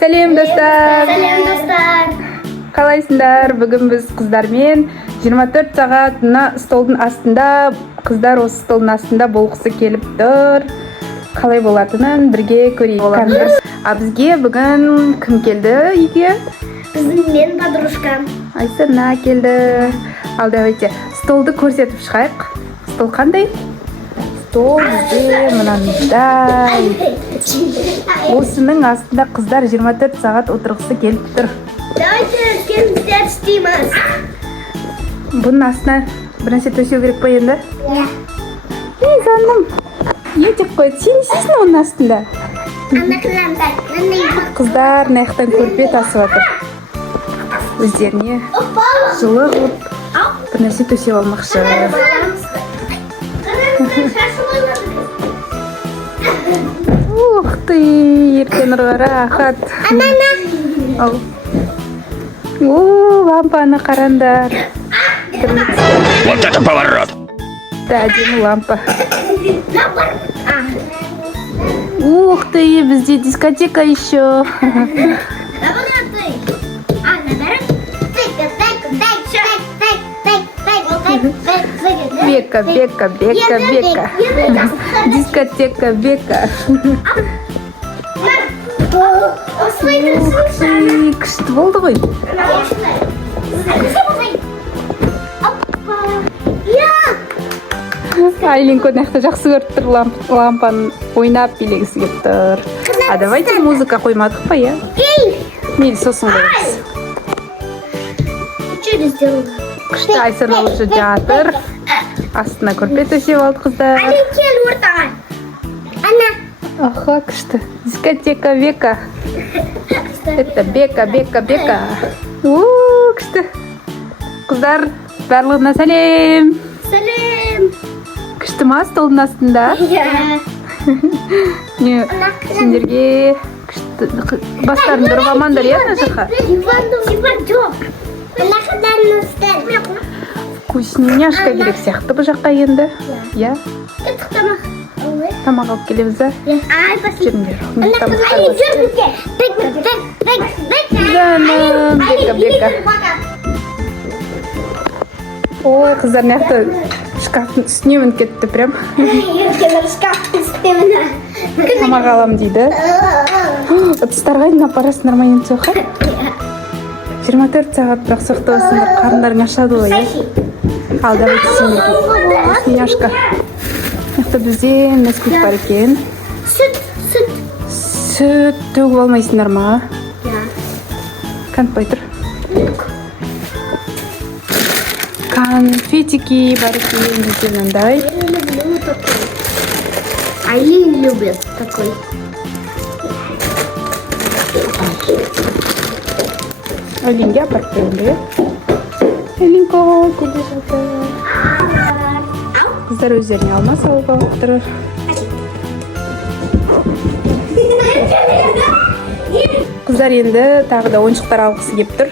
Сәлем достар. Сәлем достар. Қалайсыңдар? Бүгін біз қыздармен 24 сағат мына столдың астында, қыздар осы столдың астында болғысы келіп тұр. Қалай болатынын бірге көрейік. А бізге бүгін кім келді үйге? Біздің мен подружкам. Айсына келді. Ал давайте столды көрсетіп шығайық. Стол қандай? Стол бізде мынандай. Осының астында қыздар 24 сағат отырғысы келіп тұр. Давайте кемдер істейміз. Бұның астына бір нәрсе төсеу керек па енді? Иә. Ей, жаным. Не деп қойды? Сен істейсің оның астында? Қыздар наяқтан көрпе тасып жатыр. Өздеріне жылы қылып бір нәрсе төсеп алмақшы. Ух ты, еркен ұрға рахат. Ал. Лампаны қарандар. Вот это поворот! Да, әдемі лампа. Ух ты, бізде дискотека еще. Бека. Дискотека Бека. Ух ты, күшті болды ғой. Айлинко нақты жақсы көріп тұр, лампаны ойнап билегісі келіп тұр. А давайте музыка қоймадық па, я? Мейлі сосын қойымыз. Күшті Айсына уже жатыр. Астына көрпе төсеп алды қыздар. Кел ортаға. Ана. Аха, күшті. Дискотека Бека. Это Бека. Күшті. Қыздар, барлығына сәлем. Сәлем. Күшті ма столдың астында? Не, сендерге күшті бастарын дұрып амандар, я, на жаққа? Вкусняшка керек сияқты бұл жаққа енді. Я? Тамақ алып келеміз, да? Жүріңдер. Жаным, Бека. Ой, қыздар нақты шкафтың үстіне мініп кетті прям. Тамақ алам дейді. Ыдыстарға дейін апарасыңдар ма енді соқа? 24 сағат бірақ соқты осында қарындарың ашады ғой, е? Ал давайте сендерге вкусняшка. Нақты бізде несквик бар екен. Сүт төгіп алмайсыңдар ма? Қантпай тұр. Конфетики бар екен бізде мынандай. Айлин любит такой. Айлинге апарып беремін, Айлинко көде жатыр. Қыздар өздеріне алма салып алып. Қыздар енді тағы да ойыншықтар алғысы келіп тұр.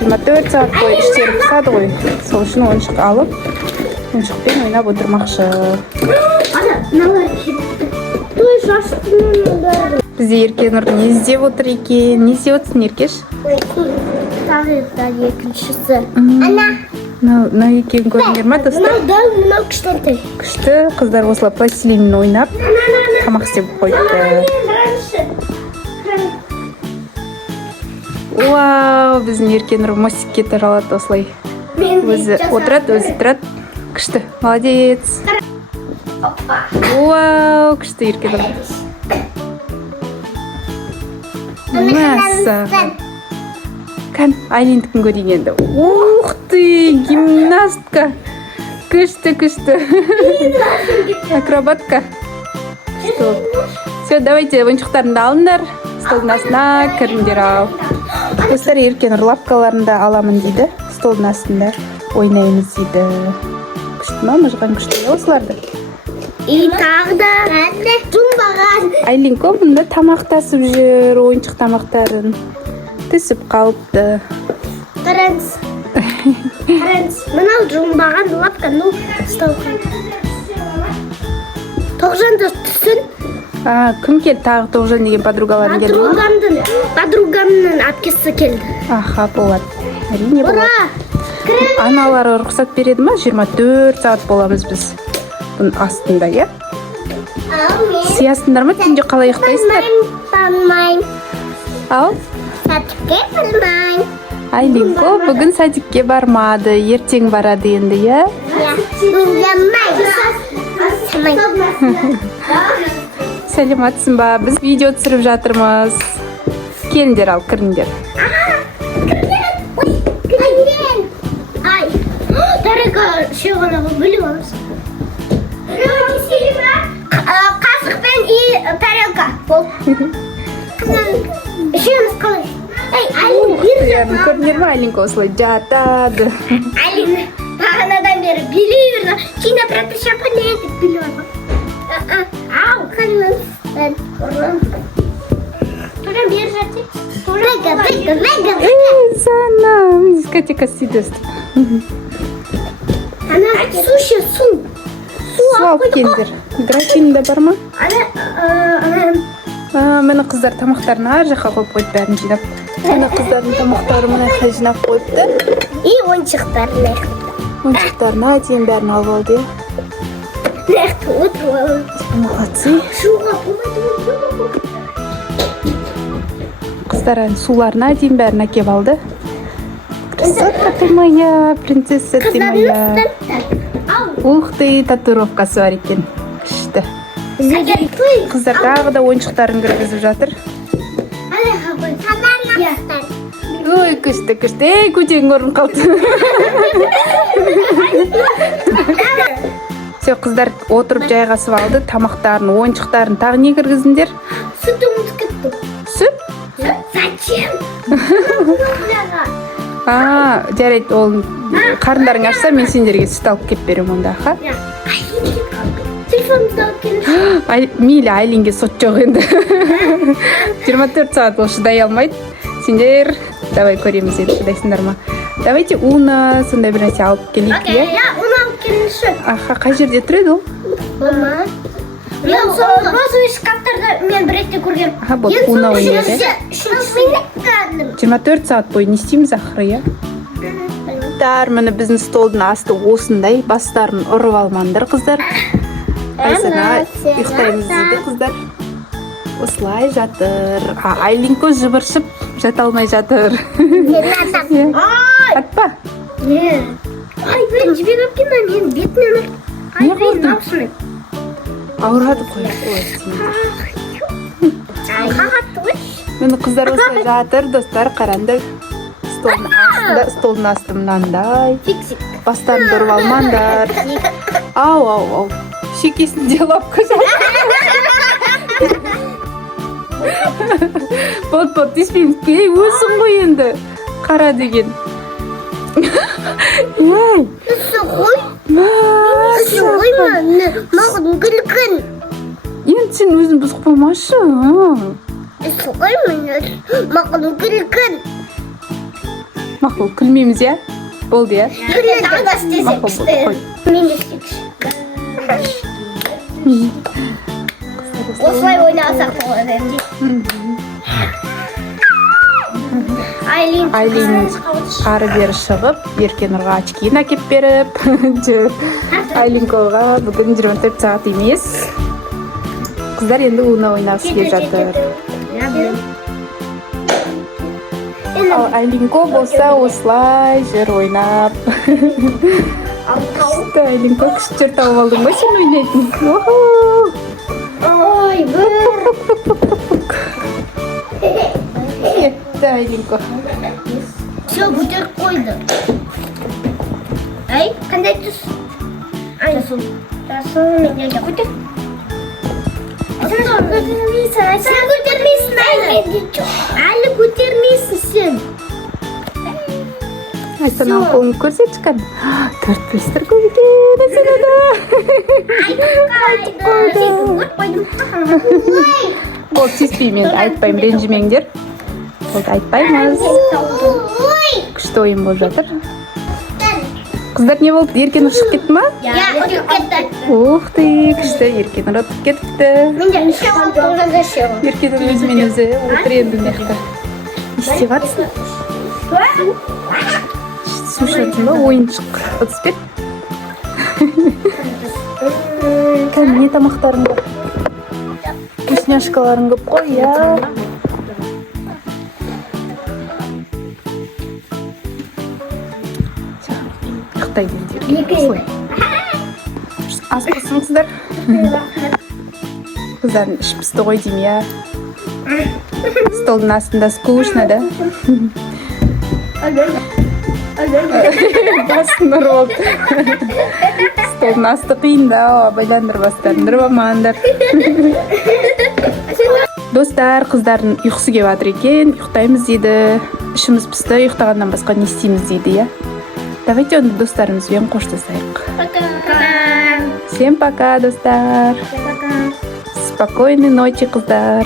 24 сағат бойы іштері пысады ғой. Сол үшін ойыншық алып, ойыншықпен ойнап отырмақшы. Бізде Еркен Нұр не іздеп отыр екен? Не іздеп отырсың, Еркеш? Тағы екіншісі. Ана. Мынау екен көріңдер ма, достар? Мынау күшті. Күшті қыздар осылай пластилинмен ойнап тамақ істеп қойды. Вау, біздің Еркен Нұр мостикке таралады осылай. Өзі отырады, өзі тұрады. Күшті, молодец. Вау, күшті Еркен Нұр. Мәссаған. Кән, Айлиндікін көрейін енді. Ух ты, гимнастка. Күшті. Акробатка. Все, давайте ойыншықтарымды алыңдар. Столдың астына кіріңдер ал. Достар, Еркен Нұр лапкаларында аламын дейді. Столдың астында ойнаймыз дейді. Күшті ма, мұжған күшті осыларды? И тағы да жұмбаған. Айлинко мұнда тамақтасып жүр, ойыншық тамақтарын. Түсіп қалыпты. Қараңыз. Мынау жұмбаған лапка, ну, столған. Тоғжан да түсін. Кім келді? Тағы Тоғжан деген подругаларың келді ма? Подругамның әпкесі келді. Аха, болады. Әрине Ура! болады. Аналары рұқсат береді ма? 24 сағат боламыз біз. Бұның астында, иә? Сиясыңдар ма? Түнде қалай ұйықтайсыңдар? Бармайм. Ал? Сәтікке бармайм. Айлинко бүгін садикке бармады. Ертең барады енді, иә? Сәлематсың ба? Біз видео түсіріп жатырмыз. Келіңдер ал, кіріңдер. Ай, тарелка шеғалығы біліп алыңыз. Қасықпен и тарелка. Ішеміз қалай? Айлин, бір жатма. Көрінер ма Айлинко осылай жатады. Айлин, бағанадан бері билей берді. Кейін аппараты шапан етіп биліп алды. Ау, қалыңыз. Ben oradan. Тұран бері жатыр. Вега. Sana, дискотека сидест. Ана, суши, су. Су алып келдер. Графинда бар ма? Мені қыздар тамақтарын ар жаққа қойып қойды бәрін жинап. Мені қыздардың тамақтары мына жаққа жинап қойыпты. И ойыншықтарын. Ойыншықтарына дейін бәрін алып алды. Молодцы. Шуға болмайды. Қыздар суларына дейін бәрін әкеп алды. Красотка ты моя, принцесса ты моя. Ух ты, татуировкасы бар екен. Күшті. Қыздар тағы да ойыншықтарын кіргізіп жатыр. Ой, күшті. Ей, көтең орын қалды. Все, қыздар отырып жайғасып алды. Тамақтарын, ойыншықтарын тағы не кіргізіңдер? Сүт ұмытып. Сүт? Зачем? Жарайды, ол қарындарың ашса, мен сендерге сүт алып кеп берем онда, ха? Телефонымызды алып келіңіз. Мейлі, Айлинге сот жоқ енді. 24 сағат ол шыдай алмайды. Сендер, давай көреміз енді, шыдайсыңдар ма? Давайте уна, сондай бір нәрсе алып келейік, иә? Оны алып келіңізші. Аха, қай жерде тұр еді ол? Болма. Мен розовый шкафтарда мен бір ретте көргем. Аха, бұл уна ойнайды. 24 сағат бойы не істейміз ақыры, иә? Міне біздің столдың асты осындай, бастарын ұрып алмаңдар, қыздар. Айсана, ұйықтаймыз дейді, қыздар. Осылай жатыр. Айлинко жыбыршып жата алмай жатыр. Атпа? Ай, мен жібек өпкен, мен бетінен ұрып. Не қылдың? Ауырады қой. Мені қыздар осылай жатыр, достар, қарандар. Столдың асты мынандай. Бастарын ұрып алмаңдар. Ау. Шекесінде лапқа жатыр. Бот, деспейміз. Ей, өсің ғой енді. Қара деген. Ей. Үсі ғой? Үсі ғой ма? Мағын күлкін. Енді сен өзін бұзық болмашы. Үсі ғой ма? Мағын күлкін. Мақұл, күлмейміз, я? Болды, я? Күлі таңда істесек. Мен де істекші. Осылай ойнасақ болады. Айлин ары бері шығып, Еркенұрға очкиін әкеп беріп. Айлинкоға бүгін 24 сағат емес. Қыздар енді уна ойнағысы келіп жатыр. Ал Айлинко болса осылай жер ойнап. Айлинко күштер тауып алдың ба сен ойнайтын? Ой, бір. Кетті Айлинко. Все, көтеріп қойды. Ай, қандай түс? Ай, жасыл. Мен елге көтер. Сен көтермейсің, әлі көтермейсің сен. Айсана қолын көрсетші кәді. Төрт-бестір көбекен, Айсанада. Ол тиіспеймен, айтпайым, ренжімеңдер. Ол айтпаймыз. Күшті ойын болып жатыр. Қыздар не болды? Еркен ұшып кетті ма? Я ұтып кетті. Ух ты, күшті. Еркен ұтып кетіпті. Мен де үш алып болғанда үш алып. Еркен өзімен өзі отыр енді мына жақта. Не істеп жатсың? Су ішіп ба? Ойыншық. Ұтыс бет. Кәдімгі не тамақтарың көп? Вкусняшкаларың көп қой, иә. Ұйықтайды енді Еркен. Осылай. Ас қылсыңыздар. Қыздардың іш пісті ғой деймін, иә. Столдың астында скучно, да? Басын ұрып. Столдың асты қиын да, байландырбастарыңдар бамаңдар. Достар, қыздардың ұйқысы келіп жатыр екен, ұйықтаймыз дейді. Ішіміз пісті, ұйықтағаннан басқа не істейміз дейді, иә. Давайте онда достарымызбен қоштасайық. Пока. Всем пока, достар. Пока. Спокойной ночи, қыздар.